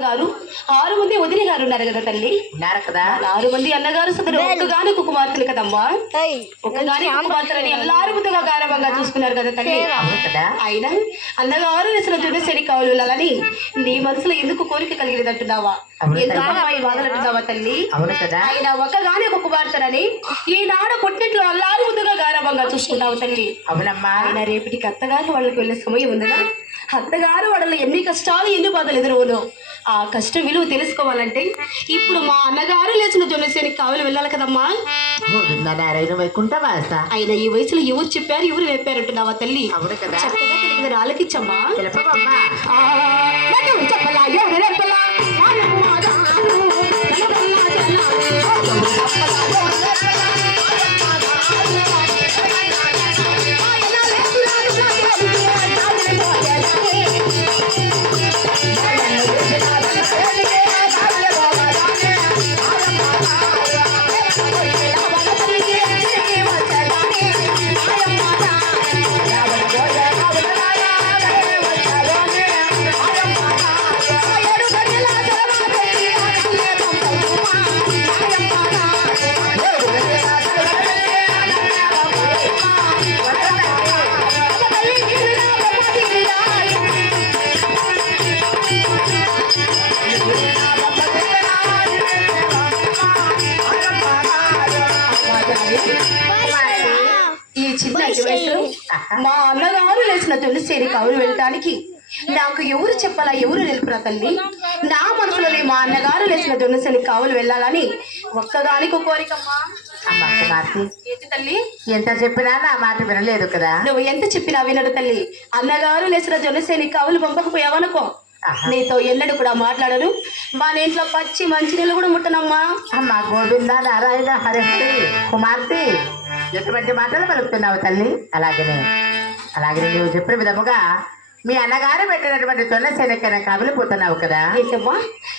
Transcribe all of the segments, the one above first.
గారు ఆరు మంది వదిలి గారు ఉన్నారు కదా తల్లి? ఉన్నారు కదా? ఆరు మంది అన్నగారు సదరు ఒక్కగాను కుమార్తెలు కదమ్మా. ఒక్కగాని కుమార్తెలని ఎల్లారు ముందుగా గారవంగా చూసుకున్నారు కదా తల్లి. అయినా అన్నగారు వేసిన దుర్దశని కవులు అలాని నీ మనసులో ఎందుకు కోరిక కలిగినదంటున్నావా? బాధలంటున్నావా తల్లి? ఆయన ఒక్కగాని ఒక కుమార్తెలని ఈ నాడ అల్లారు ముందుగా గారవంగా చూసుకున్నావు తల్లి. అవునమ్మా. ఆయన రేపటికి అత్తగారు వాళ్ళకి వెళ్ళే సమయం ఉందా అత్తగారు వాళ్ళ ఎన్ని కష్టాలు ఎన్ని బాధలు ఎదురవును ఆ కష్టం విలువ తెలుసుకోవాలంటే ఇప్పుడు మా అన్నగారు లేచిన జొన్నసేనికి కావాలి వెళ్ళాలి కదమ్మా. నారాయణ వైకుంఠ వాస ఆయన ఈ వయసులో ఎవరు చెప్పారు ఎవరు వేపారంటున్నావా తల్లి? అవును కదా. చక్కగా తెలియదు ఆలకిచ్చమ్మా తెలుపమ్మా ఆ, నాకు చెప్పలా, ఎవరు రేపలా, చిన్న వయసులో మా అన్నగారు లేచిన తులసేరి కవులు వెళ్ళటానికి. నాకు ఎవరు చెప్పాలా ఎవరు నిలుపురా తల్లి? నా మనసులోనే మా అన్నగారు లేచిన తులసేరి కావులు వెళ్ళాలని ఒక్కదానికి ఒక కోరికమ్మా తల్లి? ఎంత చెప్పినా నా మాట వినలేదు కదా. నువ్వు ఎంత చెప్పినా వినడు తల్లి. అన్నగారు లేచిన జొన్నసేని కావులు పంపకపోయావనుకో. నీతో ఎన్నడూ కూడా మాట్లాడను. మా ఇంట్లో పచ్చి మంచినీళ్ళు కూడా ముట్టనమ్మా. అమ్మ గోవింద నారాయణ హరి హరి కుమార్తె. ఎటువంటి మాటలు పలుకుతున్నావు తల్లి? అలాగనే. అలాగనే నువ్వు చెప్పిన విధముగా మీ అన్నగారు పెట్టినటువంటి తొల్ల శనక్కన కబులు పోతున్నావు కదా.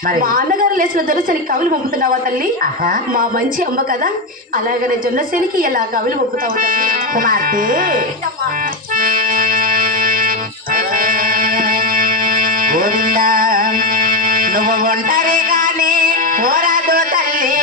మరి? మా అన్నగారు లేచిన జొన్నసేని కవులు పంపుతున్నావా తల్లి? మా మంచి అమ్మ కదా. అలాగనే జొన్నసేనికి ఎలా కవులు పంపుతావు కుమార్తె? గోవింద నువ్వు ఒంటరిగానే పోరాదు తల్లి.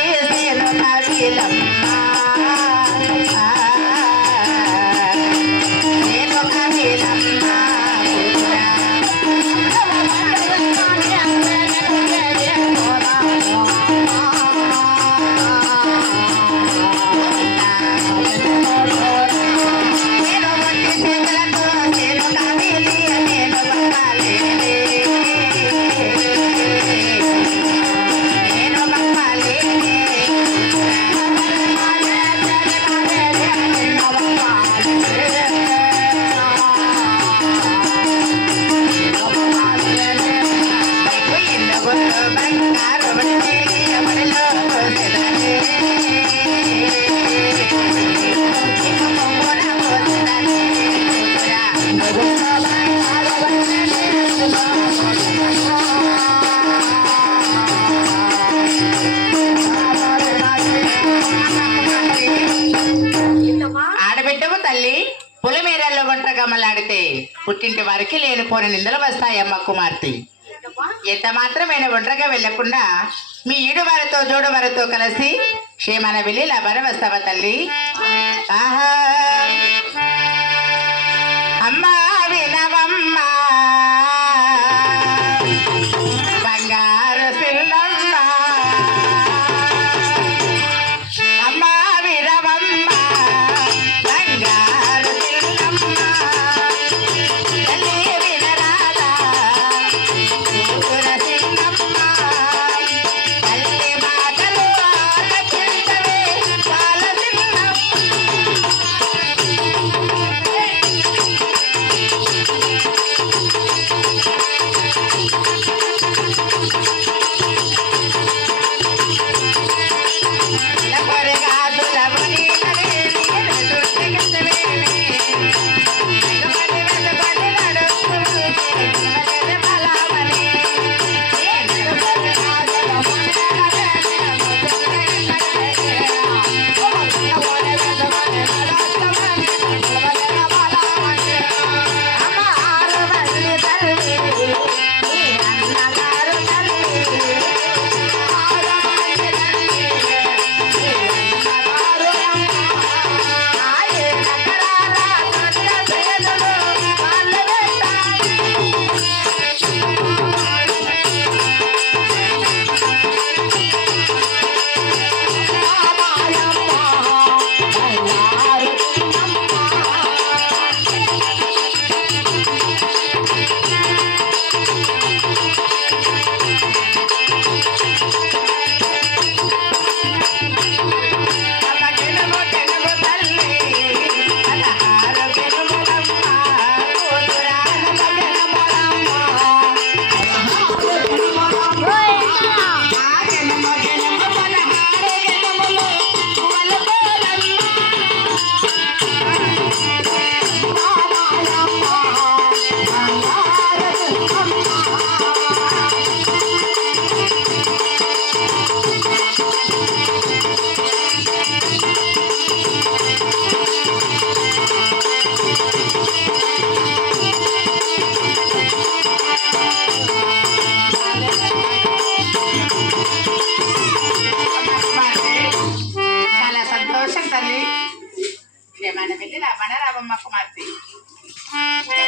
పుట్టింటి వారికి లేనిపోని నిందలు వస్తాయమ్మ కుమార్తె. ఎంత మాత్రమైన ఒంటరిగా వెళ్ళకుండా మీ ఈడు వారితో జోడు వారితో కలిసి క్షేమాన వెళ్ళి లాభాన వస్తావా తల్లి? ఆహా. వెళ్తావమ్మా కుమార్తె